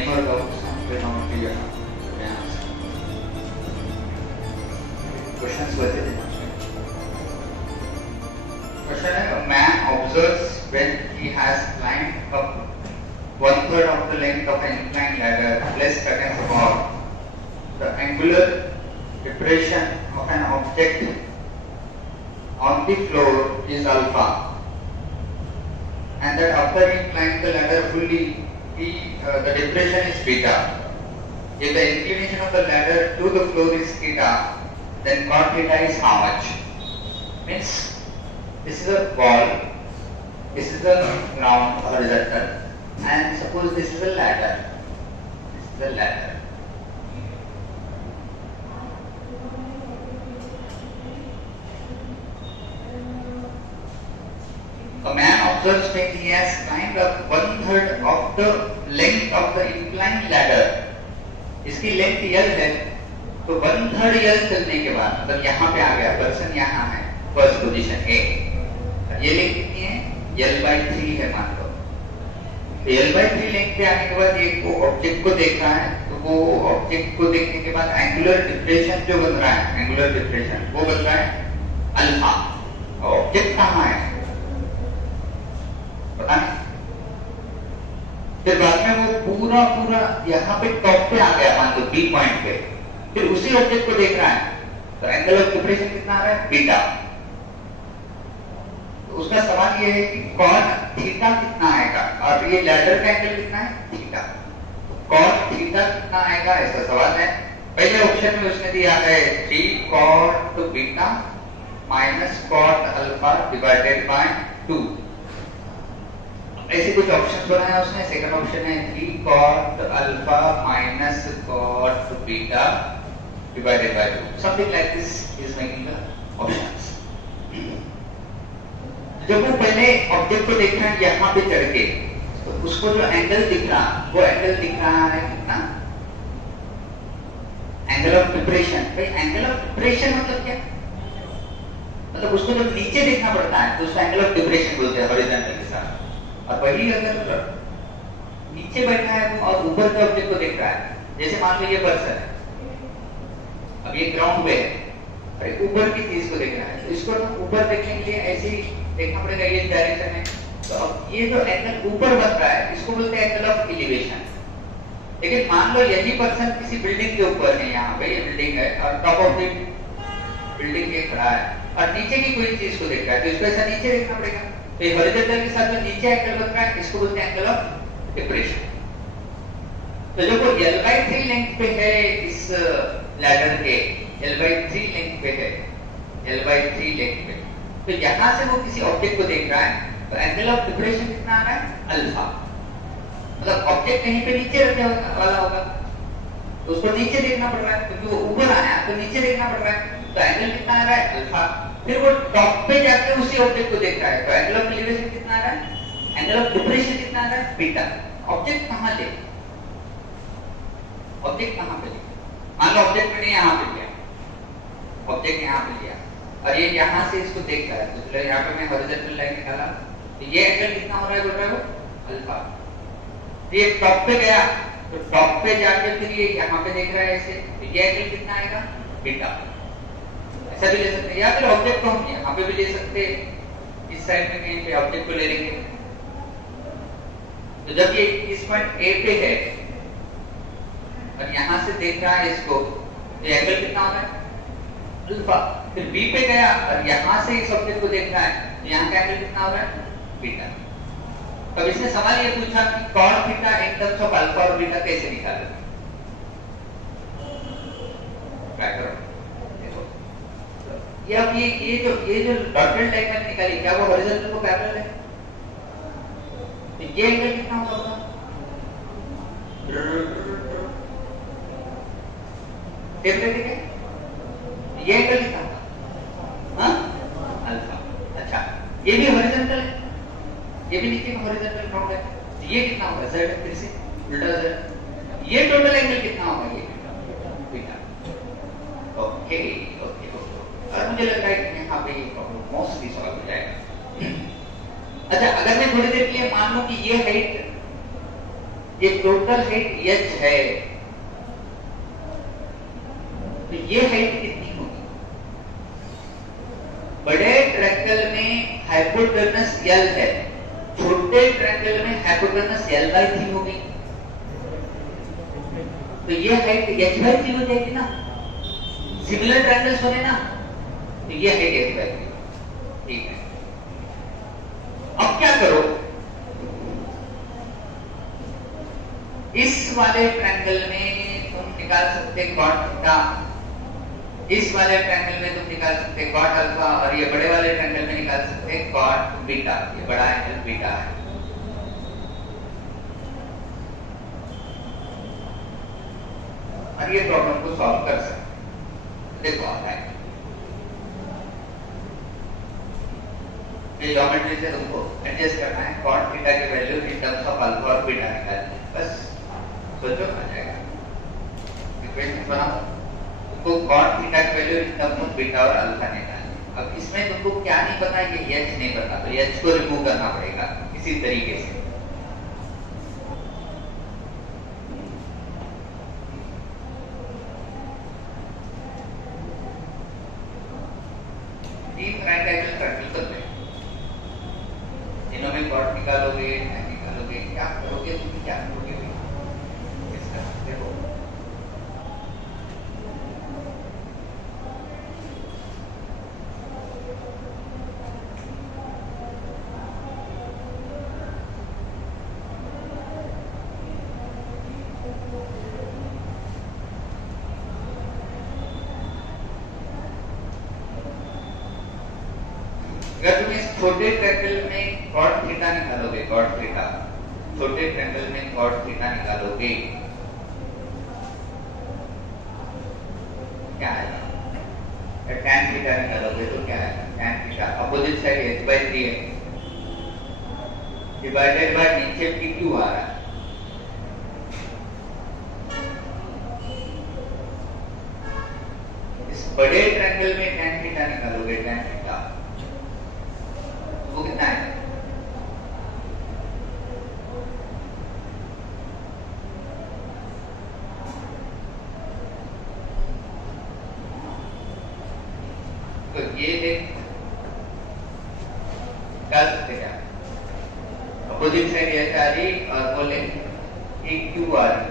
Any more doubts on trigonometry or not? Questions बचे थे? Question है, a man observes when he has climbed up 1/3 of the length of an inclined ladder less seconds apart. The angular depression of an object on the floor is alpha, and that after he climbs the ladder fully, the depression is beta. If the inclination of the ladder to the floor is theta, then cot theta is how much? Means this is a ball, this is a ground horizontal, and suppose this is a ladder. This is a ladder. A man observes when he has climbed up 1/3 of the length of the inclined ladder. इसकी length L है, तो 1/3 L चलने के बाद मतलब यहाँ पे आ गया, पर्सन यहाँ है, फर्स्ट पोजीशन ए, ये लेंथ कितनी है? L/3 है मान लो। तो L/3 लेंथ पे आने के बाद ये वो ऑब्जेक्ट को देख रहा है, तो वो ऑब्जेक्ट को देखने के बाद एंगुलर डिप्रेशन जो बन रहा है, एंगुलर डिप्रेशन वो बन रहा है अल्फा। ऑब्जेक्ट कहाँ है पता नहीं। फिर बाद में वो पूरा यहाँ पे टॉप पे आ गया मान लो बी पॉइंट पे, फिर उसी ऑब्जेक्ट को देख रहा है, तो एंगल ऑफ डिप्रेशन कितना आ रहा है? बीटा। तो उसका सवाल ये है कि कॉट थीटा कितना आएगा, और ये लैडर का एंगल कितना है? थीटा। कॉट थीटा कितना आएगा ऐसा सवाल है। पहले ऑप्शन में उसने दिया है 3 cot beta minus cot alpha divided by 2। ऐसे कुछ ऑप्शंस बनाया उसने। सेकंड ऑप्शन है 3 cot alpha minus cot beta divided by 2, something like this is making the options. जब वो पहले ऑब्जेक्ट को देख रहा है यहाँ पे चढ़ के, तो उसको जो एंगल दिख रहा, वो एंगल दिख रहा है कितना? Angle of depression. भाई एंगल ऑफ डिप्रेशन मतलब क्या? मतलब उसको जब नीचे देखना पड़ता है तो उसको एंगल ऑफ डिप्रेशन बोलते हैं हॉरिजॉन्टल के साथ। और वही अगर नीचे बैठा है वो और ऊपर के ऑब्जेक्ट को देख रहा है, जैसे मान लो ये पर्सन है, अब ये ग्राउंड पे है और ऊपर की चीज को देख रहा है, तो इसको ऊपर देखने के लिए ऐसे ही देखना पड़ेगा ये डायरेक्शन में। तो अब ये जो एंगल ऊपर बन रहा है इसको बोलते हैं एंगल ऑफ एलिवेशन। लेकिन मान लो यही पर्सन किसी बिल्डिंग के ऊपर है, यहाँ पे ये बिल्डिंग है और टॉप ऑफ द बिल्डिंग ये खड़ा है और नीचे की कोई चीज को देख रहा है, तो इसको ऐसा नीचे देखना पड़ेगा। तो ये हॉरिजॉन्टल के साथ जो नीचे एंगल बन रहा है इसको बोलते हैं एंगल ऑफ डिप्रेशन। तो जो वो L/3 लेंथ पे है इस लैडर के, L/3 लेंथ पे है, L/3 लेंथ पे, तो यहाँ से वो किसी ऑब्जेक्ट को देख रहा है, तो एंगल ऑफ डिप्रेशन कितना आ रहा है? अल्फा। मतलब ऑब्जेक्ट कहीं पे नीचे रखने वाला होगा तो उसको नीचे देखना पड़ रहा है, क्योंकि वो ऊपर आया तो नीचे देखना पड़ रहा है, तो एंगल कितना आ रहा है? अल्फा। फिर वो टॉप पे जाके उसी ऑब्जेक्ट को देख रहा है, तो एंगल ऑफ एलिवेशन कितना आ रहा है? एंगल ऑफ डिप्रेशन कितना आ रहा है? बीटा। ऑब्जेक्ट कहाँ ले? ऑब्जेक्ट कहाँ पे ले? मान लो ऑब्जेक्ट मैंने यहाँ पे लिया, ऑब्जेक्ट यहाँ पे लिया और ये यहाँ से इसको देख रहा है, तो चलो यहाँ पे मैं हॉरिजॉन्टल लाइन निकाला, तो ये एंगल कितना हो रहा है बोल रहा है वो? अल्फा। ये टॉप पे गया तो टॉप पे जाके फिर ये यहाँ पे देख रहा है ऐसे, तो ये एंगल कितना आएगा? बीटा। ऐसा भी ले सकते हैं, या फिर ऑब्जेक्ट को हम यहाँ पे भी ले सकते हैं, इस साइड में कहीं पे ऑब्जेक्ट को ले लेंगे। तो जब ये इस पॉइंट ए पे है और यहाँ से देख रहा है इसको, तो एंगल कितना हो रहा है? अल्फा। फिर बी पे गया और यहाँ से इस ऑब्जेक्ट को देख रहा है, तो यहाँ का एंगल कितना हो रहा है? बीटा। तब इसने सवाल ये पूछा कि cot theta in terms of alpha और बीटा कैसे निकालें? ट्राई करो। देखो ये अब ये जो डॉटेड लाइन मैंने निकाली, क्या वो हॉरिजॉन्टल को पैरेलल है? तो ये एंगल कितना होगा? ठीक है, ये एंगल कितना होगा? हाँ, अल्फा। अच्छा, ये भी हॉरिजॉन्टल है, ये भी नीचे में हॉरिजॉन्टल ग्राउंड है, तो ये कितना होगा? Z। फिर से उल्टा Z। ये टोटल एंगल कितना होगा? ये बीटा। Okay okay okay. और मुझे लग रहा है कि यहाँ पे ये प्रॉब्लम मोस्टली सॉल्व हो जाएगा। अच्छा, अगर मैं थोड़ी देर के लिए मान लूं कि ये हाइट ये टोटल हाइट h है, तो ये हाइट कितनी होगी? बड़े ट्रायंगल में हाइपोटेनस L है, छोटे ट्रायंगल में हाइपोटेनस L/3 होगी, तो ये हाइट h/3 हो जाएगी ना, सिमिलर ट्रायंगल्स होने ना, तो ये हाइट h/3। ठीक है, अब क्या करो, इस वाले ट्रायंगल में तुम निकाल सकते cot थीटा, इस वाले ट्रायंगल में तुम निकाल सकते cot अल्फा, और ये बड़े वाले ट्रायंगल में निकाल सकते cot बीटा, ये बड़ा एंगल बीटा है। और ये प्रॉब्लम को सॉल्व कर सकते। देखो आता है, ये ज्योमेट्री से तुमको एडजस्ट करना है, cot थीटा की value in terms of alpha और बीटा निकालनी है, बस सोचो आ जाएगा। इक्वेशन बनाओ, तुमको cot थीटा की value in terms of beta और अल्फा निकालनी है। अब इसमें तुमको क्या नहीं पता, ये h नहीं पता, तो h को रिमूव करना पड़ेगा इसी तरीके से। तीन राइट एंगल ट्रायंगल कर ले, इन्होंने cot निकालोगे, tan निकालोगे, क्या करोगे तुम, क्या करोगे इसका देखो। अगर तुम इस छोटे ट्रायंगल में cot थीटा निकालोगे, cot थीटा, छोटे ट्रायंगल में cot थीटा निकालोगे, क्या आएगा? tan थीटा निकालोगे तो क्या आएगा? tan theta opposite side h/3 है, डिवाइडेड बाय नीचे pq आ रहा है, इस बड़े ट्रायंगल में tan थीटा निकालोगे, tan थीटा वो कितना है? तो ये देख क्या सकते क्या, अपोजिट साइड ये आ रही और बोले एक क्यू आ रही,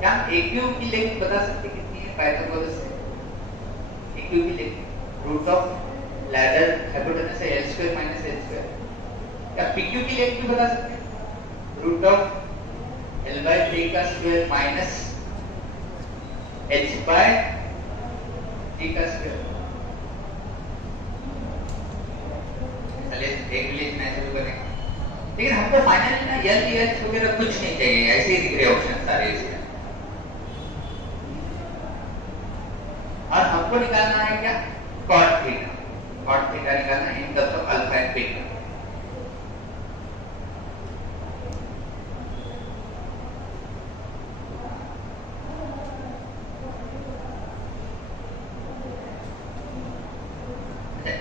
क्या एक क्यू की लेंथ बता सकते कितनी है पाइथागोरस से? एक क्यू की length root of ladder hypotenuse है l² - h², क्या pq की लेंथ भी बता सकते हैं? रूट ऑफ l/3 का स्क्वायर माइनस h/3 का स्क्वायर। चलिए एक लिस्ट में शुरू करें, लेकिन हमको फाइनली ना l h वगैरह कुछ नहीं चाहिए, ऐसे ही दिख रहे ऑप्शन सारे इसमें, और हमको निकालना है क्या? cot थीटा, cot थीटा निकालना है in terms of alpha and beta.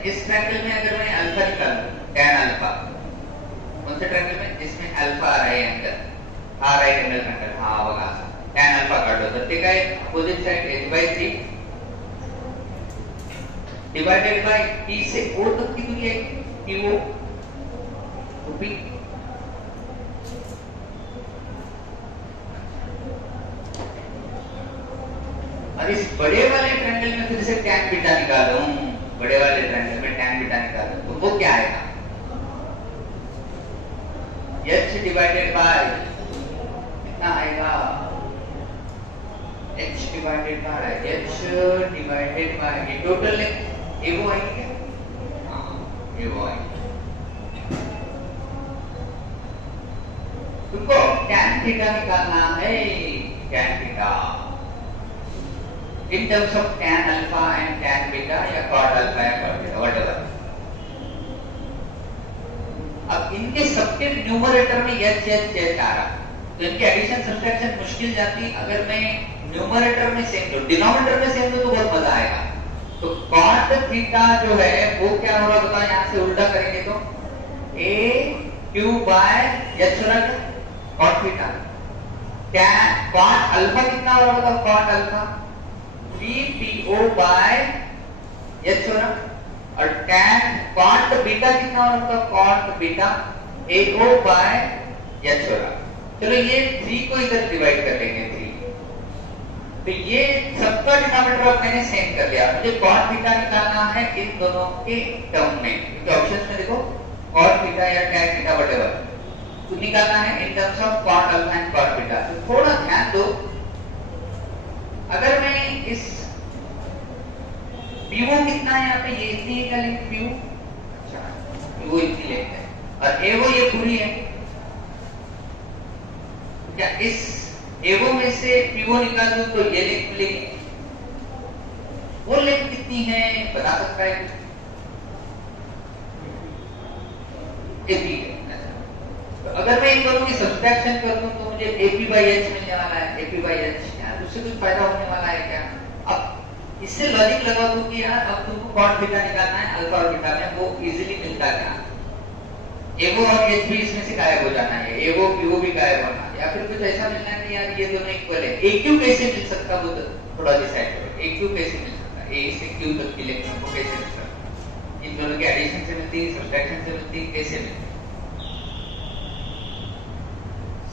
इस ट्रायंगल में अगर मैं अल्फा निकालूं, tan अल्फा, कौन से ट्रायंगल में? जिसमें अल्फा आ रहा है एंगल, राइट एंगल ट्रायंगल, हाँ होगा, tan अल्फा काट दो, तो क्या है? Opposite side h/3 divided by T से O तक की दूरी है TO तो P, और इस बड़े वाले ट्रायंगल में फिर से tan बीटा निकालूं, बड़े वाले ट्रायंगल में tan बीटा निकालूं, तो वो क्या आएगा? h डिवाइडेड बाय कितना आएगा? h डिवाइडेड बाय ये टोटल लेंथ ये वो आएगी क्या? हाँ ये वो आएगी। तुमको tan थीटा निकालना है, tan theta in terms of tan alpha and tan beta या cot alpha या cot beta whatever। अब इनके सबके न्यूमरेटर में h आ रहा, तो इनकी एडिशन सब्ट्रैक्शन मुश्किल जाती। अगर मैं न्यूमरेटर में सेम दो, डिनोमिनेटर में सेम दो तो बहुत मजा आएगा। तो cot थीटा जो है वो क्या होगा बताओ, यहाँ से उल्टा करेंगे तो a Q बाय एच हो रहा क्या cot theta, tan cot alpha कितना हो रहा होगा cot alpha 3PO bye h हो रहा, और टैन कॉट बीटा कितना हो रहा होगा cot beta AO by h हो रहा। चलो ये 3 को इधर डिवाइड कर लेंगे 3, तो ये सबका डिनोमिनेटर मैंने सेम कर लिया। मुझे कॉट थीटा निकालना है इन दोनों के टर्म में, क्योंकि ऑप्शंस में देखो कॉट थीटा या टैन थीटा व्हाटएवर तो निकालना है in terms of cot alpha and cot beta. तो थोड़ा ध्यान दो, अगर मैं इस PO कितना है यहाँ पे ये इतनी निकालेंगे PO, अच्छा PO इतनी लेते हैं और AO ये पूरी है, क्या इस AO में से PO निकाल दूं तो ये लेंथ मिलेगी, वो लेंथ कितनी है बता सकता है AP है। तो अगर मैं इन दोनों की सब्सट्रैक्शन कर दूं तो मुझे AP by H मिलने वाला है, AP by H यार उससे कुछ फायदा होने वाला है क्या? अब इससे लॉजिक लगा दूं कि यार अब तुमको कॉट थीटा निकालना है अल्फा और बीटा में, वो इजीली मिलता क्या AO और H भी इसमें से गायब हो जाना है, AO PO भी गायब होना, या फिर कुछ ऐसा मिलना है कि यार ये दोनों इक्वल है। AQ कैसे मिल सकता वो थोड़ा डिसाइड करो, AQ कैसे मिल सकता है, A से Q तक की लेंथ हमको कैसे मिल सकता, इन दोनों के एडिशन से मिलती है सब्ट्रैक्शन से मिलती है, कैसे मिलती है?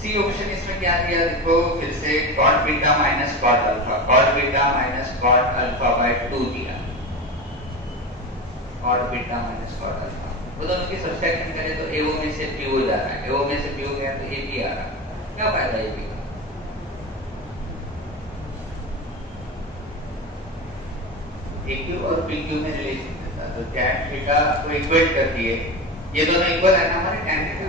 सी ऑप्शन इसमें क्या दिया देखो फिर से cot beta minus cot alpha, cot beta minus cot alpha bye 2 दिया, cot beta minus cot alpha, वो दोनों की सब्ट्रैक्शन करें तो AO में से PO जा रहा है, AO में से PO गया तो AP आ रहा है, क्या फायदा AP का? AQ और PQ में रिलेशन था तो tan थीटा को इक्वेट कर दिए, ये दोनों इक्वल है ना हमारे tan थीटा,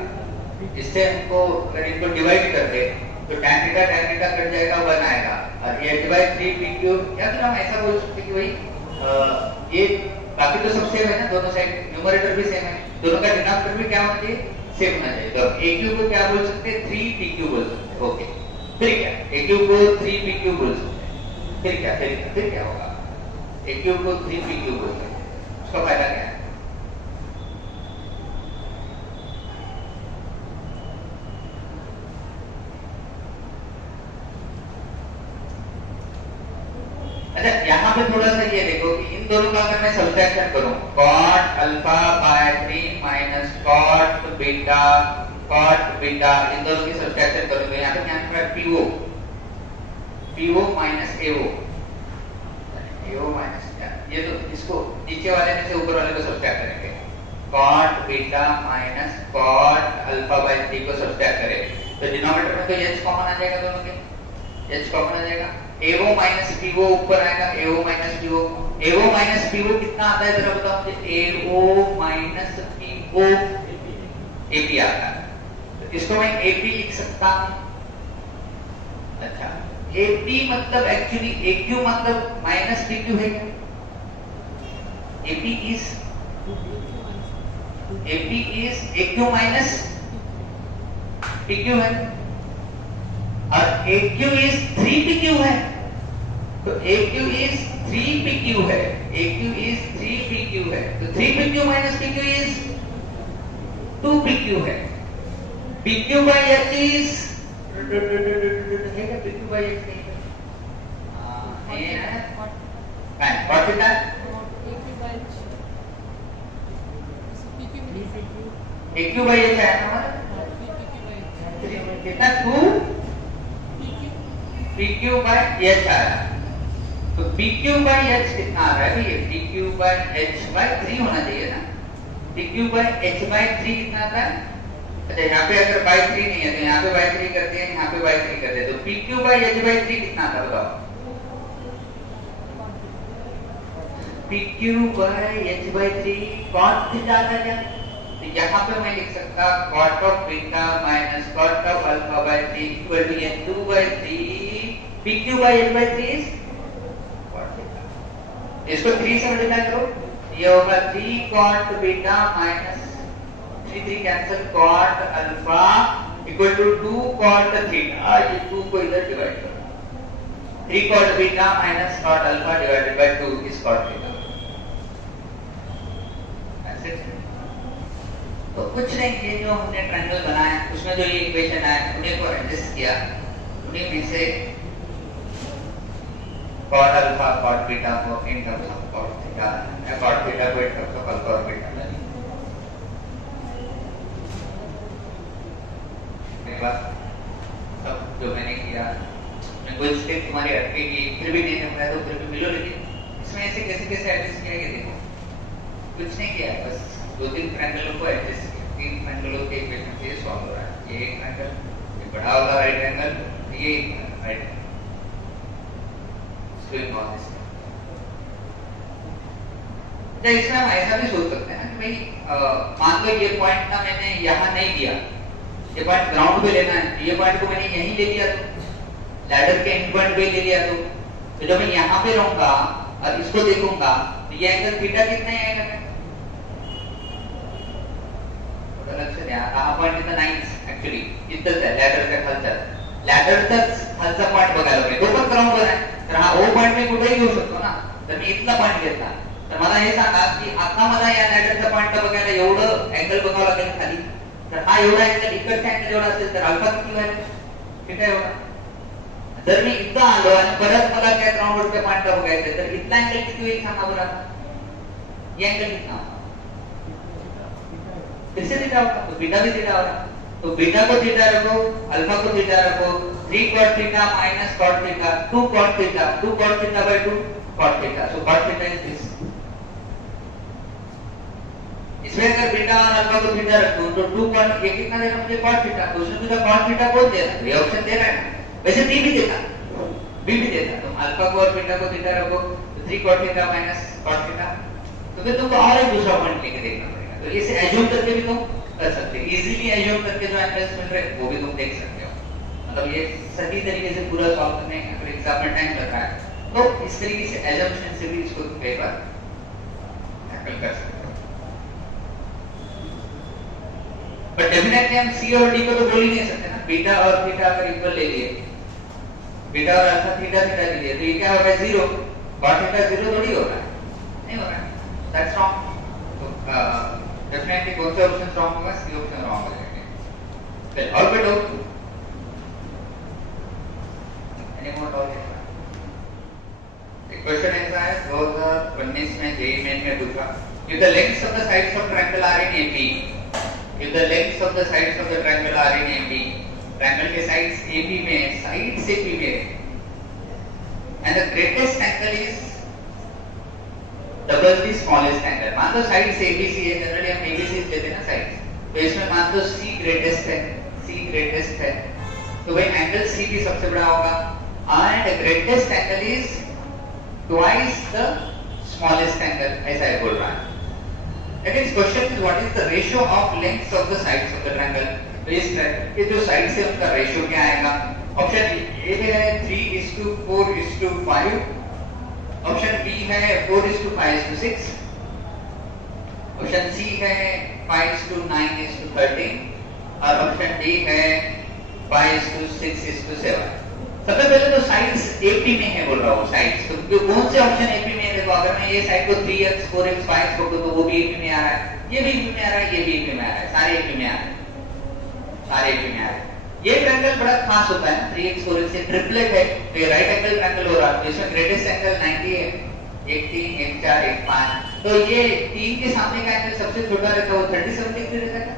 इससे हमको अगर इनको डिवाइड कर दे तो tan थीटा कट जाएगा 1 आएगा, और ये डिवाइड 3 PQ, या फिर हम ऐसा बोल सकते कि भाई ये बाकी तो सब सेम है ना, दोनों साइड न्यूमरेटर भी सेम है, दोनों का डिनोमिनेटर भी क्या होना चाहिए सेम होना चाहिए, तो AQ को क्या बोल सकते हैं 3PQ बोल सकते हैं, ओके फिर क्या AQ को 3PQ बोल सकते हैं, फिर क्या होगा AQ को 3PQ बोल सकते हैं, उसका फायदा क्या है? अच्छा यहाँ पे थोड़ा सा ये देखो कि इन दोनों का अगर मैं सब्ट्रैक्शन करूं cot alpha by 3 minus cot beta इन दोनों की सब्ट्रैक्शन करूंगा, यहाँ पे क्या है PO माइनस AO माइनस ये तो इसको नीचे वाले में से ऊपर वाले को सब्ट्रैक्ट करेंगे, cot beta minus cot alpha by 3 को सब्ट्रैक्ट करें तो डिनोमिनेटर में तो H कॉमन आ जाएगा, दोनों के H कॉमन आ जाएगा, AO माइनस PO ऊपर आएगा, AO माइनस PO कितना आता है जरा बताओ मुझे, AO माइनस PO AP आता है, तो इसको मैं AP लिख सकता हूं। अच्छा AP मतलब एक्चुअली AQ मतलब माइनस PQ है क्या? AP is AQ minus PQ है, और AQ is 3PQ है, तो AQ is 3PQ है, तो 3PQ minus PQ is 2PQ है, PQ by H is PQ by H cot theta AQ by H है हमारा कितना 2 PQ by H आया, तो PQ by H कितना आ रहा है भैया, PQ by H by 3 होना चाहिए ना, PQ by H by 3 कितना आता है? अच्छा यहाँ पे अगर by 3 नहीं है तो यहाँ पे by 3 करते हैं, यहाँ पे by 3 करते हैं, तो PQ by H by 3 कितना आता है बताओ? PQ by H by 3 cot theta आता है क्या? तो यहाँ पे मैं लिख सकता cot of beta minus cot of alpha by 3 equal to ये 2 by 3 PQ by H by 3 is cot theta, इसको 3 से मल्टीप्लाई करो, ये होगा 3 cot beta minus 3 cancel cot alpha equal to 2 cot theta, ये 2 को इधर डिवाइड करो, 3 cot beta minus cot alpha divided by 2 is cot theta. तो कुछ नहीं, ये जो हमने ट्रायंगल बनाया उसमें जो ये इक्वेशन आया उन्हीं को एडजस्ट किया, उन्हीं में से cot alpha cot beta को in terms of cot theta या cot theta को in terms of alpha और beta बनी। सब जो मैंने किया मैं कोई स्टेप तुम्हारी अटकेगी फिर भी नहीं मिल रहा है तो फिर भी मिलो, लेकिन इसमें ऐसे कैसे कैसे एडजस्ट किया गया देखो, कुछ नहीं किया, बस 2-3 ट्रायंगलों को एडजस्ट किया, 3 ट्रायंगलों के इक्वेशन से सॉल्व हो रहा है। ये एक ट्रायंगल, ये बड़ा वाला राइट एंगल, ये राइट स्विंग ऑन दिस। तो इसमें हम ऐसा भी सोच सकते हैं ना कि भाई मान लो ये पॉइंट ना मैंने यहाँ नहीं दिया, ये पॉइंट ग्राउंड पे लेना है, ये पॉइंट को मैंने यहीं ले लिया, तो लैडर के एंड पॉइंट पे ले लिया, तो जब मैं यहाँ पे रहूंगा और इसको देखूंगा तो ये एंगल थीटा कितना है एंगल में लक्ष द्या, हा पॉइंट इथं नाहीच ऍक्च्युअली, इथंच आहे लॅडरच्या खालच्या, लॅडरचाच खालचा पॉइंट बघायला पाहिजे, तो पण ग्राउंडवर आहे, तर हा ओ पॉइंट मी कुठेही घेऊ शकतो ना, तर मी इथला पॉइंट घेतला, तर मला हे सांगा की आता मला या लॅडरचा पॉइंट बघायला एवढं अँगल बघावं लागेल खाली, तर हा एवढा अँगल इकडचा अँगल एवढा असेल तर अल्फा किती व्हायला थीटा एवढा। जर मी इथं आलो आणि परत मला त्या ग्राउंडवरच्या पॉइंटला बघायचं तर इथला अँगल किती होईल सांगा बरं, ये एंगल कितना होगा, फिर से थीटा होगा, तो बीटा भी थीटा होगा, तो बीटा को थीटा रखो, अल्फा को थीटा रखो, 3 cot theta minus cot theta, 2 cot theta, 2 cot theta by 2 cot theta, so cot theta is this। इसमें अगर बीटा और अल्फा को थीटा रखो तो 2 cot, ये कितना देगा मुझे cot theta, तो उसमें मुझे cot theta कौन दे रहा है, ये ऑप्शन दे रहा है, वैसे बी भी देता, तो अल्फा को और बीटा को थीटा रखो, तो 3 cot theta minus cot theta, तो फिर तुमको और एक दूसरा पॉइंट लेके देखना पड़ेगा, तो इसे एज्यूम करके भी तुम कर सकते हो, इजीली एज्यूम करके जो एंगल्स मिल रहे हैं वो भी तुम देख सकते हो, मतलब ये सही तरीके से पूरा सॉल्व करने अगर एग्जाम में टाइम लग रहा है तो इस तरीके से एजम्पशन से भी इसको कई बार टैकल कर सकते हो। बट डेफिनेटली हम सी और डी को तो बोल ही नहीं सकते ना, बीटा और थीटा अगर इक्वल ले लिए, बीटा और अल्फा थीटा थीटा ले लिए तो ये क्या होगा 0, cot थीटा 0 थोड़ी होगा, नहीं होगा, दैट्स रॉन्ग। तो डेफिनेटली कौन सा ऑप्शन रॉन्ग होगा, सी ऑप्शन रॉन्ग हो जाएगा। फिर और कोई डाउट, एनी मोर डाउट? एक क्वेश्चन ऐसा है 2019 में जेईई मेन में पूछा, if the lengths of the sides of triangle are in AB, if the lengths of the sides of the triangle are in AB, triangle के sides AB में, sides AB में, and the greatest angle is double the smallest angle, मान लो side से ABC है, generally हम ABC लेते हैं ना साइड, तो इसमें मान लो C ग्रेटेस्ट है, तो भाई एंगल C भी सबसे बड़ा होगा, and the greatest angle is twice the smallest angle, ऐसा है बोल रहा है। लेकिन इस question is what is the ratio of lengths of the sides of the triangle, तो इस ये जो साइड से उनका रेशियो क्या आएगा, ऑप्शन ए है 3:4:5, ऑप्शन बी है 4:5:6, ऑप्शन सी है 5:9:13 और ऑप्शन डी है 5:6:7। सबसे पहले तो साइड्स एपी में है बोल रहा हूँ, साइड्स तो कौन से ऑप्शन एपी में है, देखो अगर मैं ये साइड को 3x 4x 5x पकड़ूं तो वो भी एपी में आ रहा है, ये भी एपी में आ रहा है, ये भी एपी में आ रहा है, सारे एपी में आ रहे हैं, सारे एपी में आ रहे हैं। ये ट्रायंगल बड़ा खास होता है, 3x 4x से ट्रिपलेट है, तो ये राइट एंगल ट्रायंगल हो रहा है, इसमें ग्रेटेस्ट एंगल 90 है, 1 3 1 4 1 5, तो ये 3 के सामने का एंगल सबसे छोटा रहता है वो 37 डिग्री रहता है,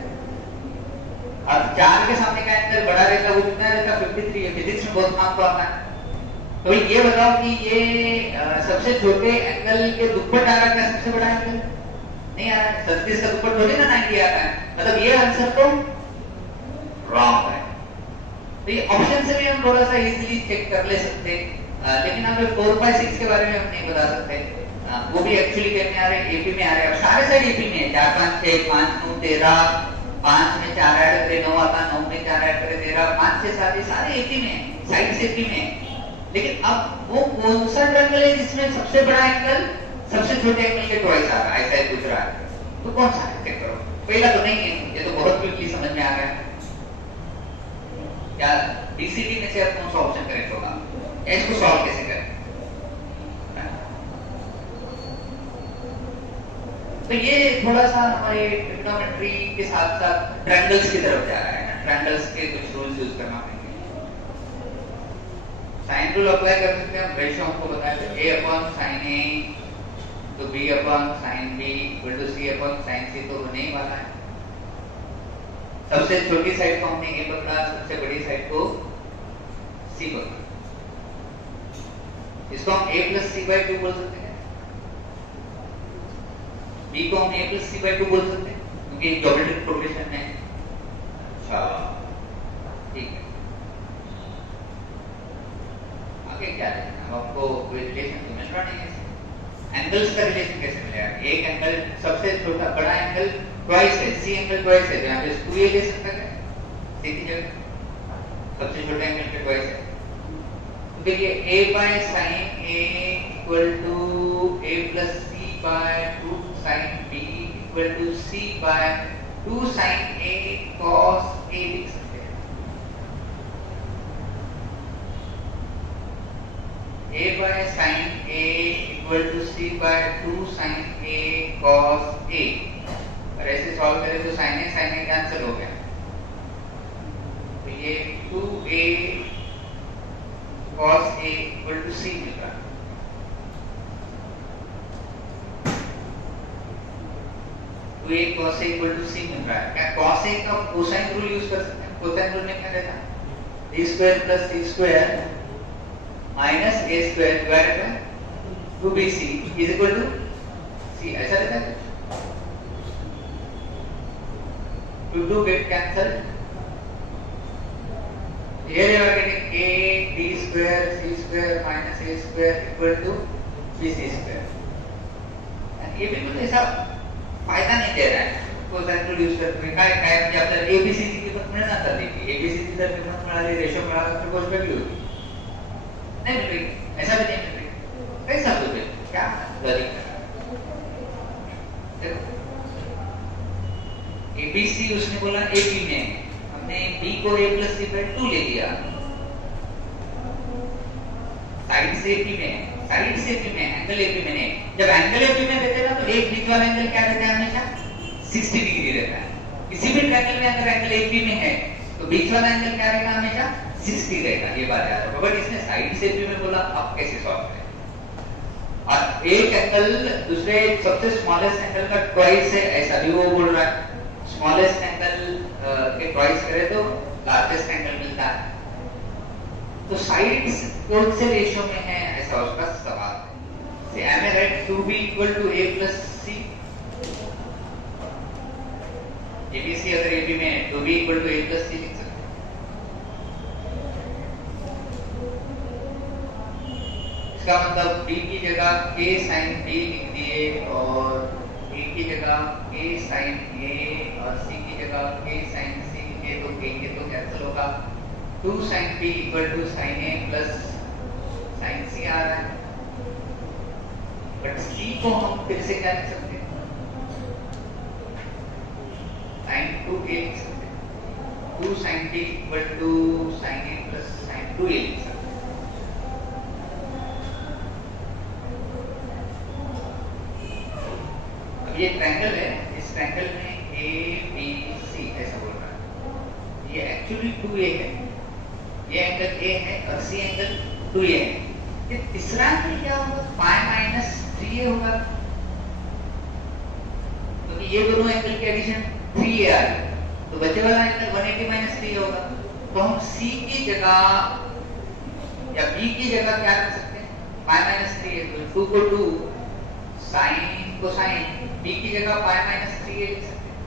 और 4 के सामने का एंगल बड़ा रहता है वो कितना रहता है 53 है, फिजिक्स में बहुत काम तो आता है। तो ये बताओ कि ये सबसे छोटे एंगल के दुप्पट आ रहा है क्या सबसे बड़ा एंगल, नहीं आ रहा है, 37 का दुप्पट थोड़ी ना 90 आता है, मतलब ये आंसर तो रॉन्ग है। तो ये ऑप्शन से भी हम थोड़ा सा इजीली चेक कर ले सकते, लेकिन हमें 4 5 6 के बारे में हम नहीं बता सकते, वो भी एक्चुअली क्या में आ रहे हैं, एपी में आ रहे हैं, और सारे साइड एपी में है, 4 5 6 5 9 13, 5 में 4 ऐड करे 9 आता, 9 में 4 ऐड करे 13, 5 6 7 सारे एपी में है, साइड से एपी में है। लेकिन अब वो कौन सा ट्रायंगल है जिसमें सबसे बड़ा एंगल सबसे छोटे एंगल के ट्वाइस आ रहा है, ऐसा ही पूछ रहा है, तो कौन सा है चेक करो। पहला तो नहीं है, ये तो बहुत क्विकली समझ में आ गया, क्या बीसीडी में से आप कौन सा ऑप्शन करेक्ट होगा, इसको सॉल्व कैसे करें। तो ये थोड़ा सा हमारे ट्रिग्नोमेट्री के साथ साथ ट्रायंगल्स की तरफ जा रहा है ना, ट्रायंगल्स के कुछ रूल्स यूज करना पड़ेंगे। साइन रूल अप्लाई कर सकते हैं, रेशियो हमको बताया था a अपॉन sin a तो b upon sin b equal to c upon sin c, तो होने ही वाला है। सबसे छोटी साइड को हमने a पकड़ा, सबसे बड़ी साइड को c पकड़ा। इसको हम a प्लस c बाई 2 बोल सकते हैं, b को हम a प्लस c बाई 2 बोल सकते हैं क्योंकि ज्योमेट्रिक प्रोग्रेशन में। अच्छा ठीक है, आगे क्या है, अब आपको कोई रिलेशन तो मिल रहा नहीं है। एंगल्स का रिलेशन कैसे मिलेगा? एक एंगल सबसे छोटा बड़ा एंगल ट्वाइस है, सी एंगल ट्वाइस है, यहाँ पे 2a ले सकता है सी की जगह, सबसे छोटा एंगल पे ट्वाइस है। तो देखिए a by sin a equal to a plus c by 2 sin b equal to c by 2 sin a cos a लिख सकते हैं। a by sin a equal to c by 2 sin a cos a, और ऐसे solve करें तो sin a cancel हो गया, तो ये 2a cos a equal to c मिल रहा है। तो ये cos a equal to c मिल रहा है। क्या cos a का कोसाइन रूल यूज कर सकते हैं? कोसाइन रूल में क्या रहता है? a square plus c square minus a square divided by 2bc is equal to c, ऐसा रहता है। to get cancelled, here you are getting a b square c square minus a square equal to bc square, and ये बिल्कुल ऐसा फायदा नहीं दे रहा है। कोसाइन रूल यूज करके काय म्हणजे आपल्याला abc ची किंमत मिळणार नाही, की abc ची जर किंमत मिळाली, रेशो मिळाला तर गोष्ट वेगळी होती, नहीं मिल रही, ऐसा भी नहीं मिल रही। कैसा हो गया, क्या लॉजिक है? ABC उसने बोला AB में, हमने B को A प्लस C बाई 2 ले लिया, साइड से AP में, साइड से AP में, एंगल AP में नहीं। जब एंगल AP में देते ना तो एक बीच वाला एंगल क्या रहता है? हमेशा 60 डिग्री रहता है। किसी भी ट्रायंगल में अगर एंगल AP में है तो बीच वाला एंगल क्या रहेगा? हमेशा 60 रहेगा, ये बात याद रखो। बट इसने साइड से AP में बोला, अब कैसे सॉल्व करें? और एक एंगल दूसरे सबसे स्मॉलेस्ट एंगल का ट्वाइस है, ऐसा भी वो बोल रहा है। स्मॉलेस्ट एंगल के ट्वाइस करे तो लार्जेस्ट एंगल मिलता है, तो साइड्स कौन से रेशियो में है, ऐसा उसका सवाल है। से am I right 2b equal to a plus c, abc अगर ab में है 2b equal to a plus c लिख सकते हैं। इसका मतलब b की जगह k sin b लिख दिए और a की जगह k sin a और c की जगह k sin c लिखे तो k के तो कैंसिल होगा, 2 sin b equal to sin a plus sin c आ रहा है। बट c को हम फिर से क्या लिख सकते हैं? sin 2a लिख सकते हैं, 2 sin b equal to sin a plus sin 2a लिख सकते हैं। ये ट्रायंगल है, इस ट्रायंगल में A B C ऐसा बोल रहा है, ये एक्चुअली 2A है, ये एंगल A है और C एंगल 2A है। ये तीसरा एंगल क्या होगा? पाई माइनस 3A होगा, क्योंकि ये दोनों एंगल के एडिशन 3A आ रही है, तो बचे वाला एंगल 180 माइनस 3 होगा। तो हम C की जगह या B की जगह क्या रख सकते हैं? पाई माइनस 3A, तो 2 को 2 साइन कोसाइन, b की जगह पाई माइनस 3a लिख सकते हैं,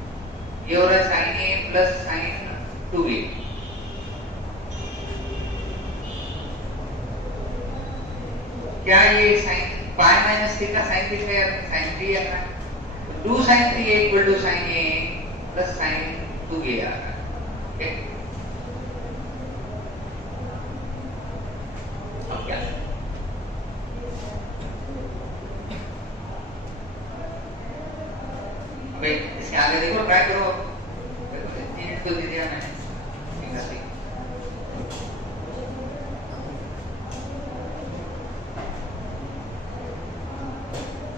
ये हो रहा है sin a plus sin 2a। क्या ये sin पाई माइनस 3 का sin कितना है? sin 3 आ रहा है, तो 2 sin 3a equal to sin a plus sin 2a आ रहा है। ओके, अब क्या इसके आगे देखो, ट्राई करो, 3 मिनट तो दे दिया मैंने।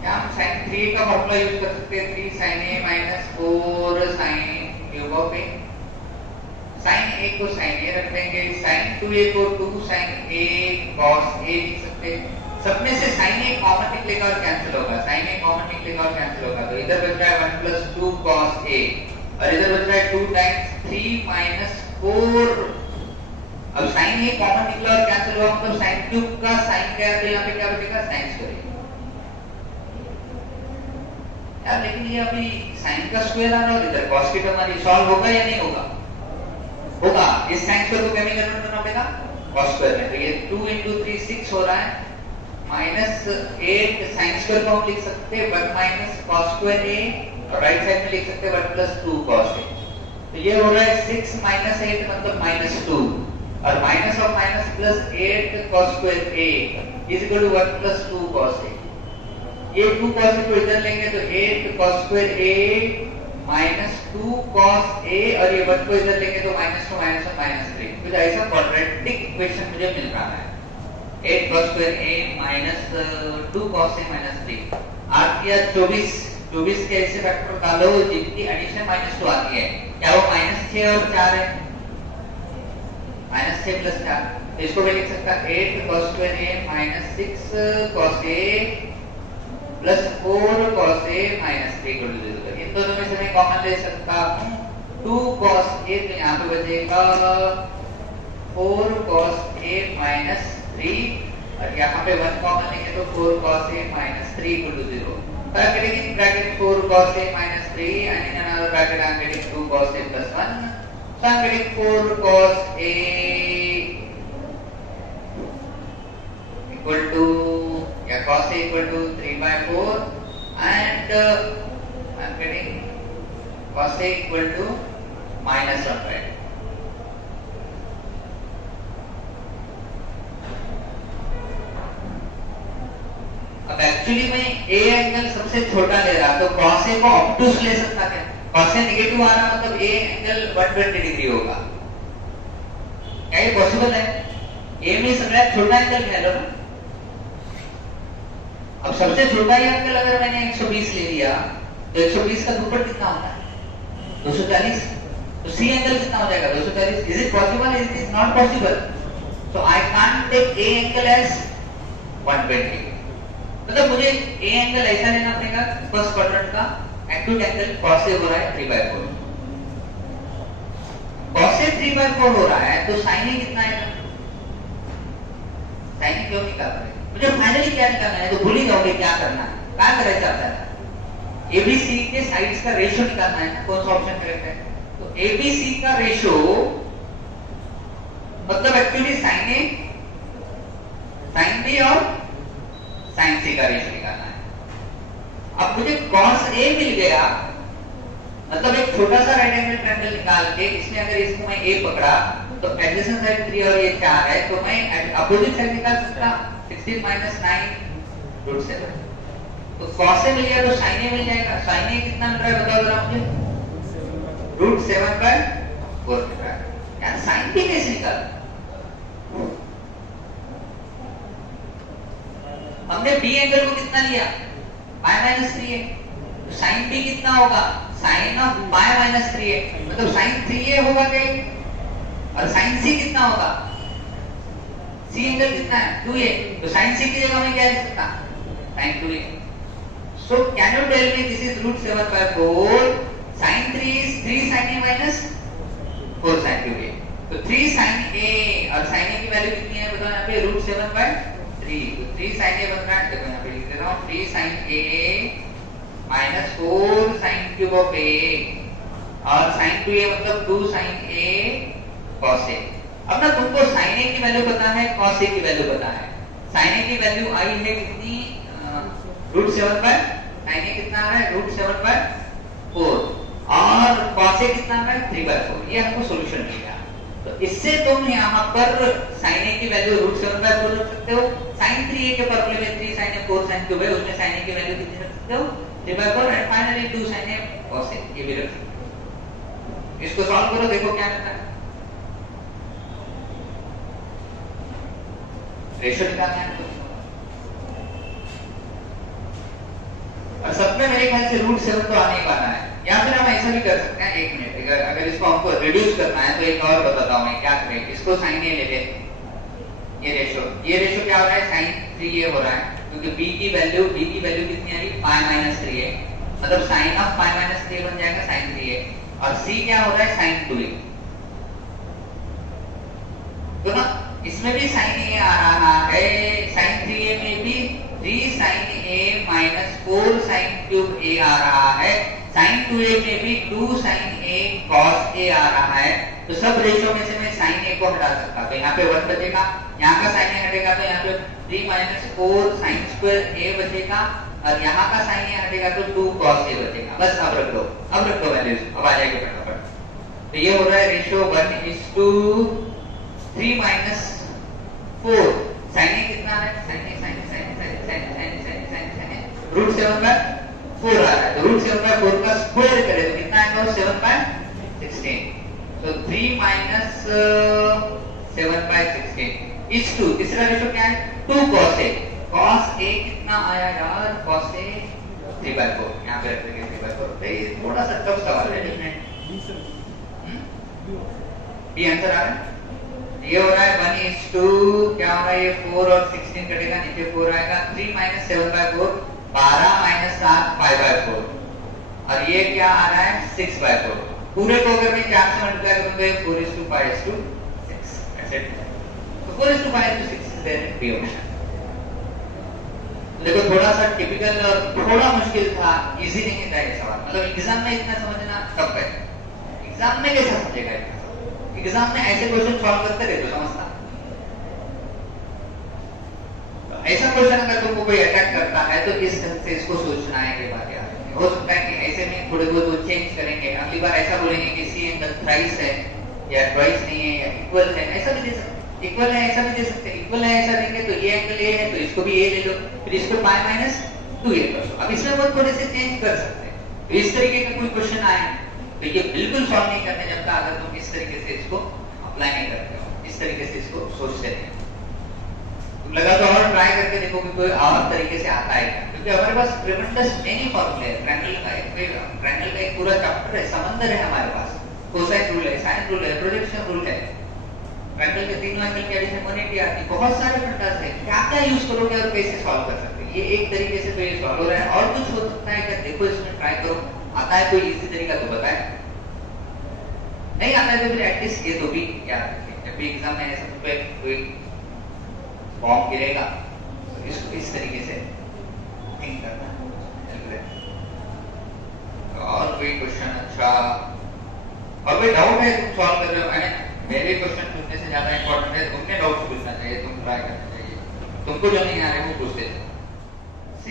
क्या हम sin 3 का फॉर्मूला यूज कर सकते हैं 3 sin a minus 4 sin cube of a। sin a को sin a रख देंगे, sin 2a को 2 sin a cos a लिख सकते हैं। सब में से sin a कॉमन निकलेगा और कैंसिल होगा, sin a कॉमन निकलेगा और कैंसिल होगा, तो इधर बच रहा है 1 plus 2 cos a और इधर बच रहा है 2 times 3 minus 4। अब sin a कॉमन निकला और कैंसिल हुआ मतलब sin क्यूब का sin क्या है, तो यहाँ पे क्या बचेगा sin स्क्वायर यार। लेकिन ये अभी sin का स्क्वायर आ रहा है और इधर cos की टर्म आ रही है, सॉल्व होगा या नहीं होगा? होगा। इस sin स्क्वायर को क्या में कन्वर्ट करना पड़ेगा cos स्क्वायर में, तो ये 2 into 3 6 हो रहा है माइनस 8 sin स्क्वायर को हम लिख सकते हैं 1 minus cos स्क्वायर a और राइट साइड में लिख सकते हैं 1 plus 2 cos a। तो ये हो रहा है 6 minus 8 मतलब minus 2 और minus of minus plus 8 cos square a is equal to 1 plus 2 cos a। ये 2 cos a को इधर लेंगे तो 8 cos square a minus 2 cos a और ये 1 को इधर लेंगे तो minus 2 minus 1 minus 3। कुछ ऐसा क्वाड्रेटिक इक्वेशन मुझे मिल रहा है 8 cos square a minus 2 cos a minus 3। आज किया 24 के ऐसे फैक्टर डालो जिनकी एडिशन -2 आती है, क्या वो -6 और 4 है? -6 plus 4, तो इसको मैं लिख सकता 8 cos square a minus 6 cos a plus 4 cos a minus 3 को ले लो। इन दोनों में से मैं कॉमन ले सकता हूँ 2 cos a, तो यहाँ पे बचेगा 4 cos a minus 3 और यहाँ पे 1 कॉमन लेंगे तो 4 cos a minus 3 equal to 0। So I'm getting in bracket 4 cos a minus 3 and in another bracket I'm getting 2 cos a plus 1. So I'm getting 4 cos a equal to cos a equal to 3 by 4 and I'm getting cos a equal to minus 1 by 2. अब actually मैं a angle सबसे छोटा ले रहा तो cos a को ऑब्टूस ले सकता क्या? cos a नेगेटिव आ रहा मतलब a एंगल 120 डिग्री होगा, क्या ये पॉसिबल है? a में सगळ्यात छोटा एंगल घ्यायला ना। अब सबसे छोटा ही एंगल अगर मैंने 120 ले लिया तो 120 का दुप्पट कितना होता है 240, तो c एंगल कितना हो जाएगा 240। Is it possible? It is not possible. So I can't take a angle as 120। मतलब मुझे a एंगल ऐसा लेना पड़ेगा फर्स्ट क्वाड्रेंट का एक्यूट एंगल cos a हो रहा है 3/4, cos a 3/4 हो रहा है तो sin a कितना आएगा? sin a क्यों निकाल रहे हैं? मुझे फाइनली क्या निकालना है तो भूल ही जाओगे क्या करना है, क्या करना चाहता है ABC के साइड्स का रेशियो निकालना है ना, कौन सा ऑप्शन करेक्ट है? तो ABC का रेशियो मतलब actually sin a sin b और sin c का रेशियो निकालना है। अब मुझे cos a मिल गया मतलब एक छोटा सा राइट एंगल ट्रायंगल निकाल के इसमें अगर इसको मैं a पकड़ा तो एडजेसेंट साइड 3 और ये 4 है तो मैं अपोजिट साइड निकाल सकता 16 minus 9 रूट 7। तो cos a मिल गया तो sin a मिल जाएगा। sin a कितना मिल रहा है बताओ जरा मुझे? रूट 7/4 मिल रहा है। यार sin b कैसे निकाला? हमने b एंगल को कितना लिया पाई माइनस 3a, तो sin b कितना होगा sin of pi minus 3a मतलब sin 3a होगा कहीं और sin c कितना होगा c एंगल कितना है 2a, तो sin c की जगह मैं क्या लिख सकता sin 2a। So can you tell me this is root 7/4, sin 3 is 3 sin a minus 4 sin 2a, तो 3 sin a और sin a की वैल्यू कितनी है बताओ यहाँ पे रूट 7/3, तो 3 sin a बन रहा है, देखो यहाँ पे लिख देता हूँ 3 sin a minus 4 sin cube of a और sin 2a मतलब 2 sin a cos a। अब ना तुमको sin a की वैल्यू पता है cos a की वैल्यू पता है। sin a की वैल्यू आई है कितनी रूट 7/sin a कितना आ रहा है रूट 7/4 और cos a कितना आ रहा है 3/4, ये हमको सॉल्यूशन मिल गया। तो इससे तुम यहाँ पर sin a की वैल्यू रूट 7/4 रख सकते हो, sin 3a के फॉर्मूले में 3 sin a 4 sin क्यूब है उसमें sin a की वैल्यू कितनी रख सकते हो 3/4 and finally 2 sin a cos a ये भी रख सकते हो। इसको सॉल्व करो देखो क्या मिलता है। रेशियो निकालना है और सब में मेरे ख्याल से रूट 7 तो आने ही वाला है। या फिर हम ऐसा भी कर सकते हैं, एक मिनट, अगर इसको हमको रिड्यूस करना है तो एक और बताता हूँ मैं क्या करें। इसको साइन ए ले ले, ये रेशो क्या हो रहा है, साइन 3a हो रहा है, क्योंकि b की वैल्यू कितनी आ रही, पाई माइनस 3a, मतलब साइन ऑफ पाई माइनस 3 बन जाएगा साइन 3a, और c क्या हो रहा है, साइन 2a। तो ना इसमें भी साइन a आ रहा है, साइन 3a में भी 3 sine a minus 4 sine cube a आ रहा है, साइन 2a में भी 2 साइन a cos a आ रहा है। तो सब रेशियो में से मैं साइन a को हटा सकता, तो यहाँ पे 1 बचेगा, यहाँ का साइन a हटेगा तो यहाँ पे 3 माइनस 4 साइन स्क्वायर a बचेगा, और यहाँ का साइन a हटेगा तो 2 cos a बचेगा। बस अब रख दो वैल्यूज, अब आ जाएगी फटाफट। तो ये हो रहा है रेशियो 1:3 माइनस 4, साइन a कितना है, साइन रूट 7/4 आ रहा है, तो रूट 7/4 का स्क्वायर करें तो कितना आएगा, 7/16। तो 3 माइनस 7/16 इज 2। तीसरा रेशो क्या है, 2 cos a, cos a कितना आया यार, cos a 3/4, यहाँ पे रख देंगे 3/4। तो ये थोड़ा सा टफ सवाल है, ये आंसर आ रहा है। ये हो रहा है 1:2, क्या हो रहा है, ये 4 और 16 कटेगा, नीचे 4 आएगा, 3 माइनस 7/4 12 माइनस 7 5/4, और ये क्या आ रहा है, 6/4। पूरे को अगर मैं 4 से मल्टीप्लाई करूंगा 4:5:6, ऐसे। तो 4:5:6 is there in B option. देखो थोड़ा सा टिपिकल और थोड़ा मुश्किल था, इजी नहीं था ये सवाल, मतलब एग्जाम में इतना समझना टफ है। एग्जाम में कैसा समझेगा, एग्जाम में ऐसे क्वेश्चन सॉल्व करते रहे तो समझता। ऐसा क्वेश्चन अगर तुमको कोई अटैक करता है तो इस ढंग से इसको सोचना है, ये बात याद रखनी। हो सकता है कि ऐसे में थोड़े बहुत चेंज करेंगे, अगली बार ऐसा बोलेंगे कि सी एंगल थ्राइस है या ट्वाइस नहीं है या इक्वल है, ऐसा भी दे सकते, इक्वल है ऐसा भी दे सकते। इक्वल है ऐसा देंगे तो ये एंगल ए है तो इसको भी ए ले लो, फिर इसको पाई माइनस 2a कर लो। अब इसमें बहुत थोड़े से चेंज कर सकते हैं। तो इस तरीके का कोई क्वेश्चन आए तो ये बिल्कुल सॉल्व नहीं करने जब तक अगर तुम इस तरीके से इसको अप्लाई नहीं करते हो, इस तरीके से इसको सोचते नहीं। लगा तो और ट्राई करके देखो कि कोई और तरीके से आता है क्या, क्योंकि हमारे पास ट्रिमेंडस मेनी फॉर्मूले है। ट्रायंगल का एक पूरा चैप्टर है, समंदर है हमारे पास, कोसाइन रूल है, साइन रूल है, प्रोजेक्शन रूल है। ट्रायंगल के तीनों एंगल की एडिशन 180 आती है, बहुत सारे फंडास है। क्या क्या यूज करोगे और कैसे सॉल्व कर सकते हैं, ये एक तरीके से तो ये सॉल्व हो रहा है। और कुछ हो सकता है क्या, देखो इसमें ट्राई करो, आता है कोई इजी तरीका तो बताए, नहीं आता है तो फिर एटलीस्ट ये तो भी याद रखें। जब भी एग्जाम में ऐसा पे कोई फॉर्म गिरेगा तो इसको इस तरीके से थिंक करना है। तो और कोई क्वेश्चन, अच्छा और कोई डाउट है तुम सॉल्व कर रहे हो, मैंने मेरे क्वेश्चन पूछने से ज्यादा इंपॉर्टेंट है तुमने डाउट पूछना चाहिए, तुम ट्राई करना चाहिए, तुमको जो नहीं आ रहा है वो पूछते थे।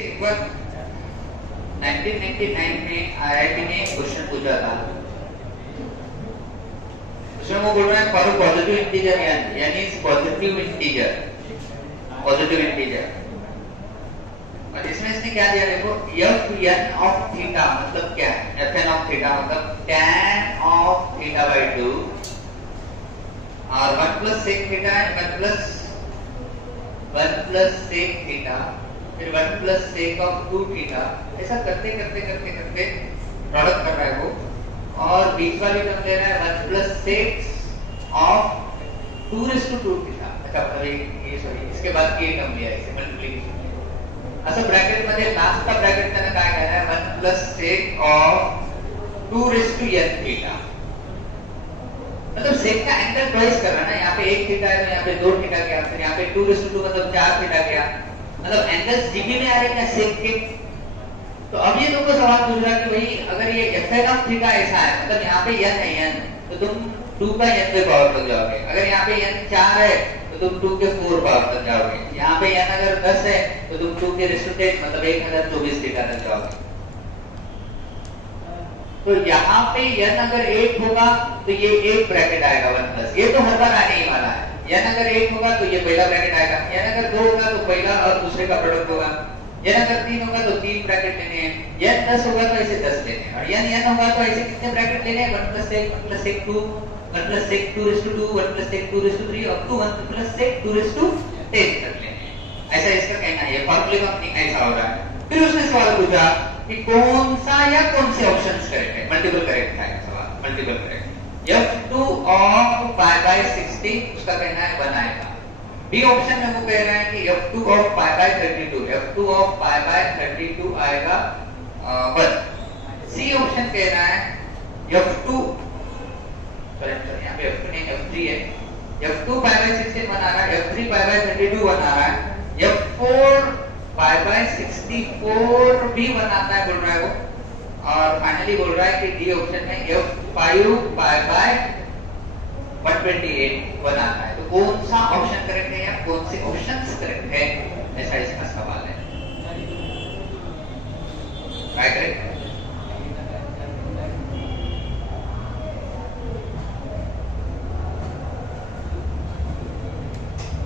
एक बार 1999 में आईआईटी ने क्वेश्चन पूछा था, उसमें वो बोल रहा है फॉर पॉजिटिव इंटीजर यानी पॉजिटिव इंटीजर, और इसमें इसने क्या दिया देखो, fn ऑफ थीटा मतलब क्या है, fn ऑफ थीटा मतलब tan ऑफ थीटा बाय 2 और 1 plus sec theta and 1 plus sec theta, फिर 1 प्लस sec ऑफ 2 थीटा। ऐसा करते प्रोडक्ट कर रहा है वो, और बीच वाली टर्म ले रहा है 1 प्लस sec ऑफ 2/2 थीटा। अच्छा ये सॉरी, इसके बाद की टर्म लिया है, इसे मल्टीप्लिकेशन किया। अच्छा ब्रैकेट मध्ये लास्ट का ब्रॅकेट त्याने काय करा है 1 plus sec of 2/n theta, मतलब sec का एंगल ट्वाइस कर रहा है ना, यहाँ पे 1 थीटा है तो यहाँ पे 2 थीटा गया, फिर यहाँ पे 2/2 मतलब 4 थीटा गया, मतलब एंगल्स डीबी में आ रहे हैं sec के। तो अब ये तुमको सवाल पूछ रहा कि भाई अगर ये fn ऑफ थीटा ऐसा है, मतलब यहाँ पे n है n, तो तुम 2 का n पे पावर तक जाओगे। अगर यहाँ पे n 4 है तो तुम 2 के 4 पावर तक जाओगे। यहाँ पे n अगर 10 है तो तुम 2 के रेशो 10 मतलब 1024 थीटा तक जाओगे। तो यहाँ पे n अगर 1 होगा तो ये एक ब्रैकेट आएगा 1 प्लस, ये तो हर बार आने ही वाला है। n अगर 1 होगा तो ये पहला ब्रैकेट आएगा, n अगर 2 होगा तो पहला और दूसरे का प्रोडक्ट होगा, n अगर 3 होगा तो 3 ब्रैकेट लेने हैं, n 10 होगा तो ऐसे 10 लेने हैं, और n होगा तो ऐसे कितने ब्रैकेट लेने हैं 1 plus sec 1 plus sec 2 1 plus sec 2/2 1 plus sec 2/3 up to 1 plus sec 2/10 तक लेने हैं। ऐसा इसका कहना है, ये फार्मूले का मीनिंग ऐसा हो रहा है। फिर उसने सवाल पूछा कि कौन सा या कौन से ऑप्शंस करेक्ट है, मल्टीपल करेक्ट है सवाल, multiple correct. F2 of pi by 60 उसका कहना है 1 आएगा। बी ऑप्शन में वो कह रहे हैं कि F2 of pi by 32, F2 of pi by 32 आएगा 1। सी ऑप्शन कह रहा है F2, सॉरी यहाँ पे F2 नहीं F3 है, F2 pi by 16 1 आ रहा है, F3 pi by 32 1 आ रहा है, F4 pi by 64 भी 1 आता है बोल रहा है वो, और फाइनली बोल रहा है कि डी ऑप्शन में F5 pi by 128 1 आता है। तो कौन सा ऑप्शन करेक्ट है या कौन से ऑप्शंस करेक्ट है, ऐसा इसका सवाल है। ट्राई करें।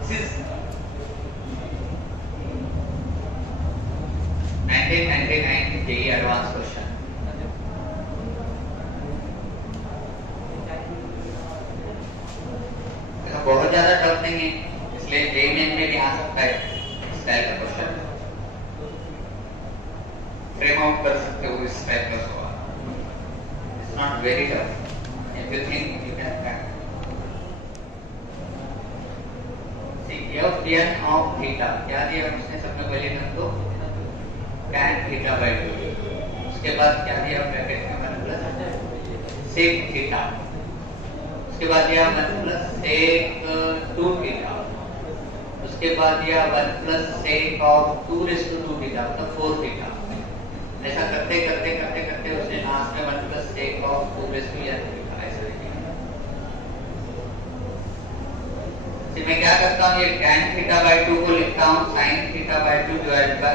This is 1999 JEE advanced question। बहुत ज्यादा टफ नहीं है, इसलिए JEE में भी आ सकता है इस टाइप का क्वेश्चन, फ्रेम आउट कर सकते हो इस टाइप का सवाल। It's not very tough, if you think you can crack. F of theta क्या दिया उसने सबसे पहले टर्म तो tan theta by 2, उसके बाद क्या दिया ब्रैकेट में 1 प्लस sec theta, उसके बाद दिया 1 प्लस sec 2 theta, उसके बाद दिया 1 plus sec of 2 raised to 2 theta मतलब 4 theta। ऐसा करते करते करते करते उसने लास्ट में 1 plus sec of 2 raised to theta ऐसा लिखा। मैं क्या करता हूँ, ये tan theta by 2 को लिखता हूँ sin theta by 2 divided by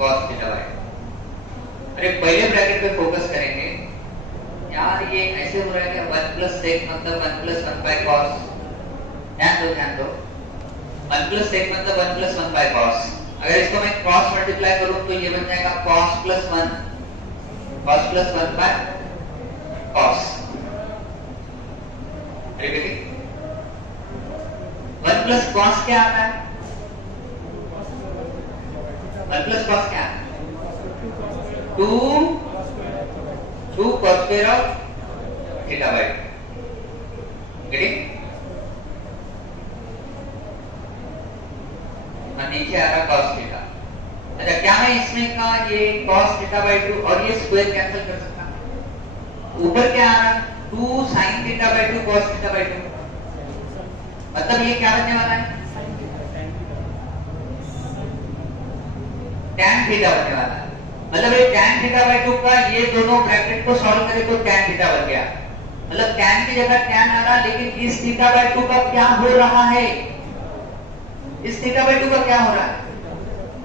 cos theta by 2। अरे पहले ब्रैकेट पे फोकस करेंगे यार, ये ऐसे हो रहा है कि 1 प्लस sec मतलब 1 प्लस 1 by cos, ध्यान दो 1 प्लस sec मतलब 1 प्लस 1 by cos। अगर इसको मैं cos मल्टीप्लाई करूँ तो ये बन जाएगा cos प्लस 1 by cos। अरे बेटी 1 प्लस cos क्या आता है, 1 प्लस cos क्या आता है, 2 cos square of theta by 2। Getting? और नीचे आ रहा cos theta। अच्छा क्या मैं इसमें का ये cos theta by 2 और ये स्क्वायर कैंसिल कर सकता हूं? ऊपर क्या आ रहा 2 sin theta by 2 cos theta by 2, मतलब ये क्या बनने वाला है, tan थीटा बनने वाला है। मतलब ये tan थीटा by 2 का ये दोनों ब्रैकेट को सॉल्व करें तो tan थीटा बन गया, मतलब tan की जगह tan आ रहा, लेकिन इस थीटा by 2 का क्या हो रहा है, इस थीटा by 2 का क्या हो रहा है,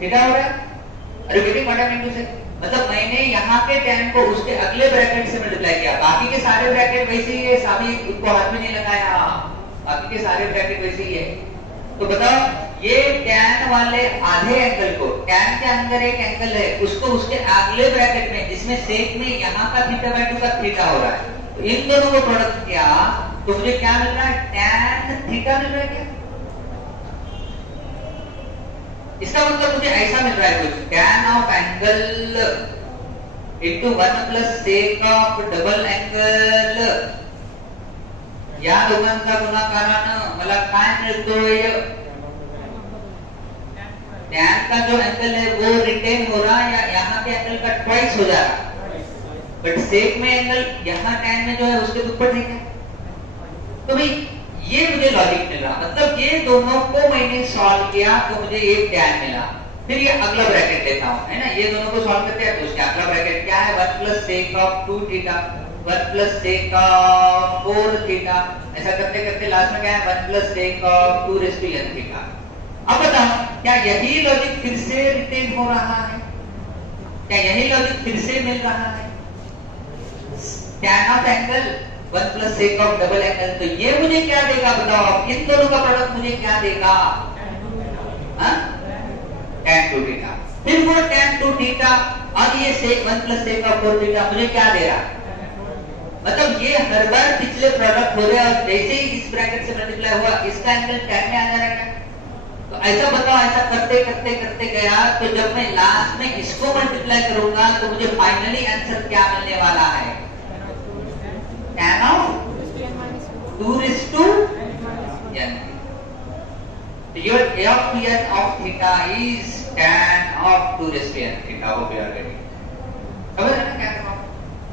थीटा हो रहा है। अरे getting what I mean to say, मतलब मैंने यहाँ के tan को उसके अगले ब्रैकेट से मल्टीप्लाई किया, बाकी के सारे ब्रैकेट वैसे ही है, सभी उसको हाथ में नहीं लगाया, बाकी के सारे ब्रैकेट वैसे ही है। तो बताओ ये tan वाले आधे एंगल को, tan के अंदर एक एंगल है उसको उसके अगले ब्रैकेट में जिसमें sec में यहाँ का थीटा by 2 का थीटा हो रहा है, तो इन दोनों को प्रोडक्ट किया तो मुझे क्या मिल रहा है, tan थीटा मिल रहा है। क्या इसका मतलब मुझे ऐसा मिल रहा है कुछ tan of angle into 1 plus sec of double angle या दोघांचा गुणाकारानं मला काय मिळतोय, tan का जो एंगल है वो रिटेन हो रहा है या यहाँ के एंगल का ट्वाइस हो जा रहा, बट sec में एंगल यहाँ tan में जो है उसके ऊपर नहीं है। तो भाई ये मुझे लॉजिक मिल रहा, मतलब ये दोनों को मैंने सॉल्व किया तो मुझे एक tan मिला। फिर ये अगला ब्रैकेट लेता हूँ, है ना, ये दोनों को सॉल्व करते हैं तो उसका अगला ब्रैकेट क्या है, 1 plus sec of 2 theta 1 plus sec of 4 theta, ऐसा करते करते लास्ट में क्या है 1 plus sec of 2 raise to n theta. अब बताओ क्या यही लॉजिक फिर से रिटेन हो रहा है, क्या यही लॉजिक फिर से मिल रहा है, tan of angle 1 plus sec of double angle, तो ये मुझे क्या देगा बताओ, इन दोनों का प्रोडक्ट मुझे क्या देगा, tan 2 थीटा। फिर वो tan 2 थीटा और ये sec 1 plus sec of 4 theta मुझे क्या दे रहा, मतलब ये हर बार पिछले प्रोडक्ट हो रहे और जैसे ही इस ब्रैकेट से मल्टीप्लाई हुआ इसका एंगल tan में आ जा रहा है। तो ऐसा बताओ, ऐसा करते करते करते गया तो जब मैं लास्ट में इसको मल्टीप्लाई करूंगा तो मुझे फाइनली आंसर क्या मिलने वाला है? tan of 2 raised to n. Your a of n of theta is tan of 2 raised to n theta. Hope you are getting. समझ रहे ना क्या कर रहा हूँ?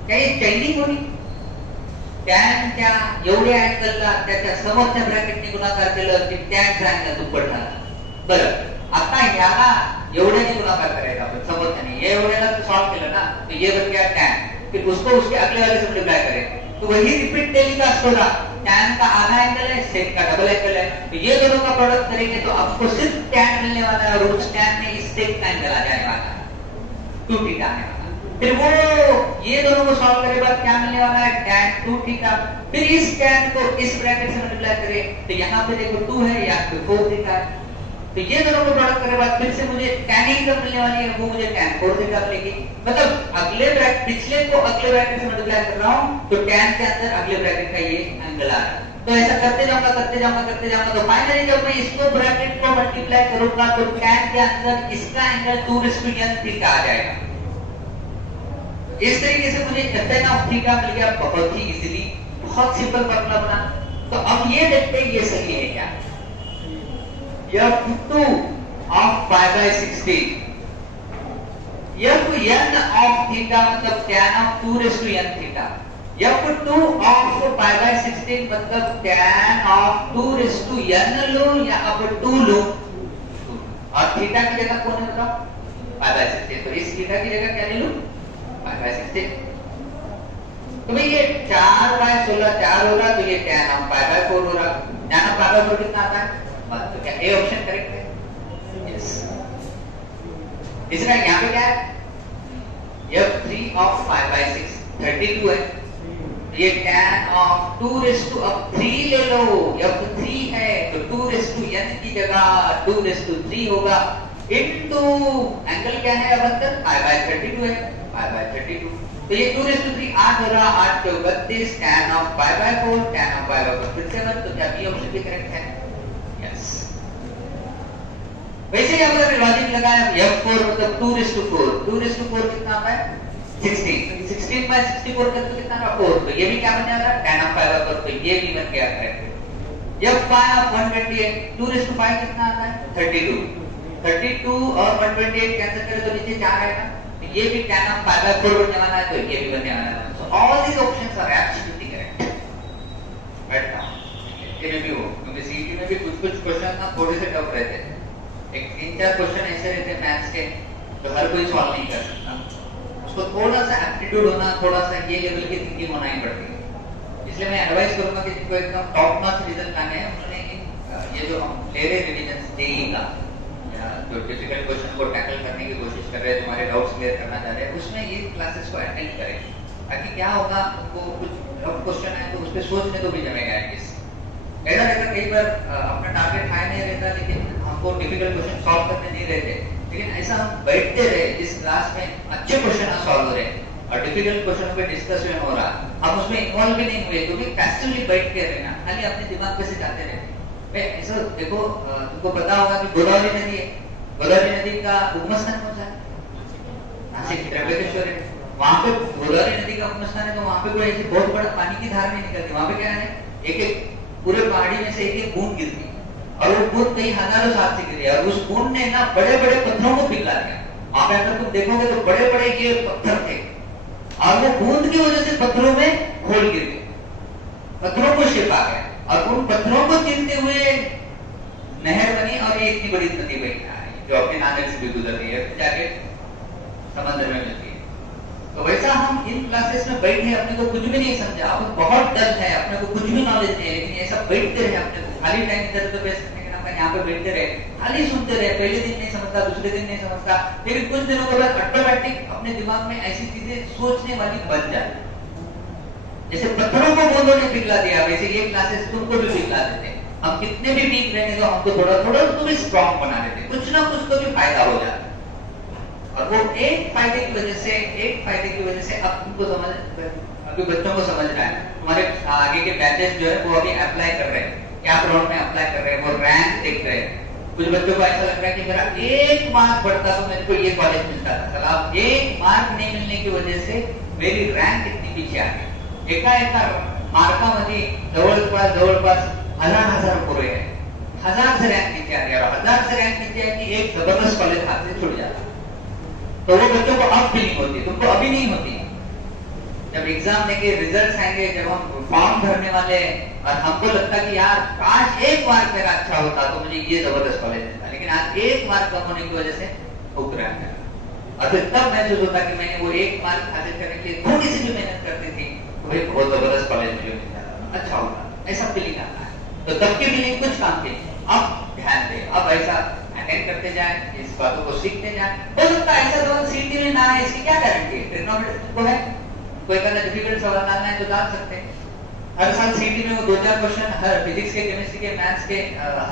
क्या ये चेंजिंग होनी? tan क्या एवढ्या अँगलला त्याच्या समोरच्या ब्रॅकेटने गुणाकार केलं की tan अँगल दुप्पट झाला. बरं, आता याला एवढ्याने गुणाकार करायचा आपण समोरच्याने. ये एवढ्याला सॉल्व केलं ना तो ये बन गया tan. फिर उसको उसके अगले वाले से मल्टीप्लाई करें तो वही रिपीट टेलीकास्ट होगा. tan का आधा एंगल है, sec का डबल एंगल है, तो ये दोनों का प्रोडक्ट करेंगे तो आपको सिर्फ tan मिलने वाला है और उस tan में इस sec का एंगल आ जाने वाला है, 2 थीटा आने वाला. फिर वो ये दोनों को सॉल्व करने के बाद क्या मिलने वाला है? tan 2 theta. फिर इस tan को इस ब्रैकेट से मल्टीप्लाई करें तो यहाँ पे देखो 2 है, यहाँ पे 4 थीटा है. तो ये दोनों को प्रोडक्ट करने के बाद फिर से मुझे tan इनकम मिलने वाली है, वो मुझे tan 4 थीटा मिलेगी. मतलब अगले ब्रैकेट पिछले को अगले ब्रैकेट से मल्टीप्लाई कर रहा हूँ तो tan के अंदर अगले ब्रैकेट का ये एंगल आ रहा है. तो ऐसा करते जाऊंगा तो फाइनली जब मैं इसको ब्रैकेट को मल्टीप्लाई करूंगा तो tan के अंदर इसका angle 2 raised to n theta आ जाएगा. इस तरीके से मुझे tan of थीटा मिल गया बहुत ही इजीली, बहुत सिंपल फॉर्मूला बना. तो अब ये देखते हैं ये सही है क्या. f2 of pi by 16, f(n) of theta मतलब tan of 2 raised to n theta. f2 of pi by 16 मतलब tan of 2 raised to n लो या अब 2 लो और थीटा की जगह कौन है बताओ? pi by 16. तो इस थीटा की जगह क्या ले लूं? pi by 16. तो भाई ये 4 by 16 4 होगा तो ये tan of pi by 4 होगा. tan of pi by 4 कितना आता है? तो क्या ए ऑप्शन करेक्ट है? यस. इसका यहाँ पे क्या है? f3 of 5 by 6 32 है. ये tan of 2 raised to अब 3 ले लो, f3 है तो 2 raised to n की जगह 2 raised to 3 होगा इनटू एंगल क्या है अब अंदर 5 by 32 है, 5 by 32. तो ये 2 raised to 3 8 हो रहा, 8 के 32 tan of 5 by 4 tan of 5 by 4 फिर से 1. तो क्या बी ऑप्शन भी करेक्ट है? वैसे ही अगर लॉजिक लगाया f4 मतलब 2 raised to 4 2 raised to 4 कितना आता है? 16. 16 by 64 का तो कितना आता है? 4. तो ये भी क्या बन जाएगा? tan of 5 by 4. तो ये भी बन गया correct. f5 of 128 2 raised to 5 कितना आता है? 32. 32 और 128 कैंसिल करें तो नीचे 4 आएगा. तो ये भी tan of 5 by 4 बनने वाला है, तो ये भी बनने वाला है. So all these options are absolutely correct. Right now. ये भी हो क्योंकि सीईटी में भी कुछ क्वेश्चन ना थोड़े से टफ रहते हैं. एक 3-4 क्वेश्चन ऐसे रहते हैं मैथ्स के जो हर कोई सॉल्व नहीं कर सकता. उसको थोड़ा सा एप्टीट्यूड होना, थोड़ा सा ये लेवल की थिंकिंग होना ही पड़ती है. इसलिए मैं एडवाइस करूंगा कि जिनको एकदम टॉप नॉच रिजल्ट लाने हैं उन्होंने ये जो हम ले रहे रिवीजन जेईई का या जो डिफिकल्ट क्वेश्चन को टैकल करने की कोशिश कर रहे हैं, तुम्हारे डाउट्स क्लियर करना चाह रहे हैं, उसमें ये क्लासेस को अटेंड करें. ताकि क्या होगा, उनको कुछ टफ क्वेश्चन है तो उस पर सोचने को भी जमेगा. एटलीस्ट ऐसा रहता कई बार अपना टारगेट हाई नहीं रहता लेकिन हमको डिफिकल्ट क्वेश्चन सॉल्व करने नहीं रहते, लेकिन ऐसा हम बैठते रहे जिस क्लास में अच्छे क्वेश्चन सॉल्व हो रहे और डिफिकल्ट क्वेश्चन पे डिस्कशन हो रहा, हम उसमें इन्वॉल्व भी नहीं हुए क्योंकि पैसिवली बैठ के रहना, खाली अपने दिमाग पे से जाते रहे. ऐसा देखो, तुमको पता होगा कि गोदावरी नदी है, गोदावरी नदी का उगम स्थान कौन सा है? नासिक त्र्यंबकेश्वर है. वहां पे गोदावरी नदी का उगम स्थान है तो वहां पे कोई ऐसी बहुत बड़ा पानी की धार नहीं निकलती. वहां पे क्या है, एक एक पूरे पहाड़ी में से एक बूंद गिरती और वो बूंद कई हजारों साल से गिरी और उस बूंद ने ना बड़े बड़े पत्थरों को पिघला दिया. वहां पे अगर तुम देखोगे तो बड़े बड़े ये पत्थर थे और वो बूंद की वजह से पत्थरों में होल गिर गए, पत्थरों को शेप आ गया और उन पत्थरों को चीरते हुए नहर बनी और ये इतनी बड़ी नदी बनी जो अपने नागल से भी गुजर रही है, जाके समंदर में मिलती है. तो वैसा हम इन क्लासेस में बैठे अपने को कुछ भी नहीं समझा, अपन बहुत डल है, अपने को कुछ भी नॉलेज नहीं है, लेकिन ऐसा बैठते रहे अपने को खाली टाइम इधर उधर वेस्ट करने के नाम पर यहाँ पे बैठते रहे, खाली सुनते रहे. पहले दिन नहीं समझता, दूसरे दिन नहीं समझता, लेकिन कुछ दिनों के बाद ऑटोमेटिक अपने दिमाग में ऐसी चीजें सोचने वाली बन जाती. जैसे पत्थरों को बूंदों ने पिघला दिया, वैसे ये क्लासेस तुमको भी पिघला देते. हम कितने भी वीक रहेंगे तो हमको थोड़ा थोड़ा तो भी स्ट्रॉन्ग बना देते, कुछ ना कुछ तो भी फायदा हो जाता. और वो एक फायदे की वजह से अब तुमको समझ, अभी बच्चों को समझ रहा है, तुम्हारे आगे के बैचेस जो है वो अभी अप्लाई कर रहे हैं, क्या राउंड में अप्लाई कर रहे हैं, वो रैंक देख रहे हैं. कुछ बच्चों को ऐसा लग रहा है कि मेरा 1 मार्क बढ़ता तो मेरे को ये कॉलेज मिलता था, चला 1 मार्क नहीं मिलने की वजह से मेरी रैंक इतनी पीछे आ गई। एका मार्कामध्ये जवळपास हजार पोरे आहे, 1000 से रैंक नीचे आ गया, और 1000 से रैंक नीचे है कि एक जबरदस्त कॉलेज हाथ से छूट जाता। तो वो बच्चों को अब फीलिंग होती है, तुमको अभी नहीं होती। जब एग्जाम देंगे, रिजल्ट्स आएंगे, जब हम फॉर्म भरने वाले हैं और हमको लगता कि यार काश 1 मार्क मेरा अच्छा होता तो मुझे ये जबरदस्त कॉलेज मिलता, लेकिन आज 1 मार्क कम होने की वजह से उतरा है। और फिर तब महसूस होता कि मैंने वो 1 मार्क हासिल करने के लिए थोड़ी सी भी मेहनत करती थी तो भाई बहुत जबरदस्त कॉलेज मुझे मिल जाता, अच्छा होता, ऐसा फीलिंग आता है। तो तब की फीलिंग कुछ काम की, अब ध्यान दे, अब ऐसा अटेंड करते जाए, इस बातों को सीखते जाए। हो सकता है ऐसा सवाल सीटी में ना है, इसकी क्या गारंटी है? ट्रिग्नोमेट्री को है, कोई कहना डिफिकल्ट सवाल डालना है तो डाल सकते हैं। हर साल सीटी में वो 2-4 क्वेश्चन, हर फिजिक्स के, केमिस्ट्री के, मैथ्स के,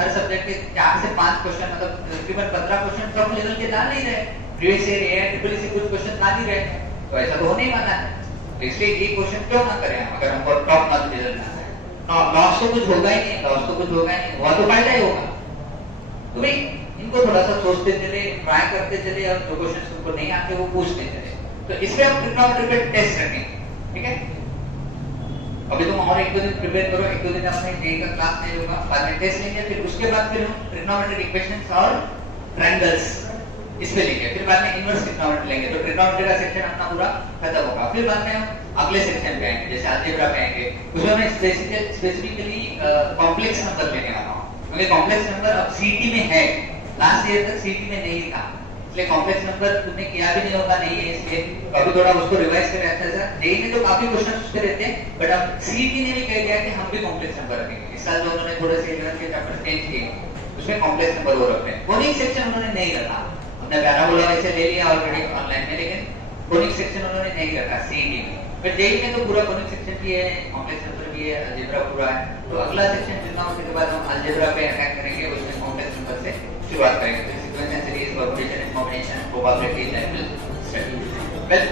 हर सब्जेक्ट के 4 से 5 क्वेश्चन, मतलब तकरीबन 15 क्वेश्चन टॉप लेवल के डाल नहीं रहे, प्रीवियस ईयर एआई ट्रिपल से कुछ क्वेश्चन डाल ही रहे, तो ऐसा तो होने ही वाला है। तो इसलिए ये क्वेश्चन क्यों ना करें अगर हमको टॉप नॉलेज रिजल्ट ना है। लॉस तो कुछ होगा ही नहीं, लॉस तो कुछ होगा ही नहीं, हुआ तो फायदा ही होगा। तो भाई इनको थोड़ा सा सोचते चले, ट्राई करते चले, और जो क्वेश्चन तुमको नहीं आते वो पूछते चले। तो इसलिए हम ट्रिग्नोमेट्री पे टेस्ट रखेंगे, ठीक है? अभी तुम और 1-2 दिन प्रिपेयर करो, 1-2 दिन अपने जेईई का क्लास नहीं होगा, बाद में टेस्ट लेंगे, फिर उसके बाद फिर हम ट्रिग्नोमेट्रिक इक्वेशंस और ट्रायंगल्स इस पे लेंगे, फिर बाद में इनवर्स ट्रिग्नोमेट्री लेंगे। तो ट्रिग्नोमेट्री का सेक्शन अपना पूरा खत्म होगा। फिर बाद में हम अगले सेक्शन पे आएंगे, जैसे अलजेब्रा पे आएंगे, उसमें मैं स्पेसिफिकली कॉम्प्लेक्स नंबर लेने वाला हूं, क्योंकि कॉम्प्लेक्स नंबर अब सीटी में है, लास्ट ईयर तक सीटी में नहीं था, इसलिए कॉम्प्लेक्स नंबर तुमने किया भी नहीं होगा, नहीं है, इसलिए अभी थोड़ा उसको रिवाइज करें अच्छा सा। जेईई में तो काफी क्वेश्चन उसके रहते हैं, बट अब सीटी ने भी कह दिया कि हम भी कॉम्प्लेक्स नंबर रखेंगे। इस साल जो उन्होंने थोड़े से 11 के चैप्टर चेंज किए, उसमें कॉम्प्लेक्स नंबर वो रख रहे हैं। कोनिक सेक्शन उन्होंने नहीं रखा, हमने पैराबोला वैसे ले लिया ऑलरेडी ऑनलाइन में, लेकिन कोनिक सेक्शन उन्होंने नहीं रखा सीटी में। फिर जेईई में तो पूरा कोनिक सेक्शन भी है, कॉम्प्लेक्स नंबर भी है, अलजेब्रा पूरा है। तो अगला सेक्शन ट्रिग्नोमेट्री के बाद हम अलजेब्रा पे अटैक करेंगे, उसमें कॉम्प्लेक्स नंबर से शुरुआत करेंगे। तो sequence and series, permutation and combination, probabilities and study. Well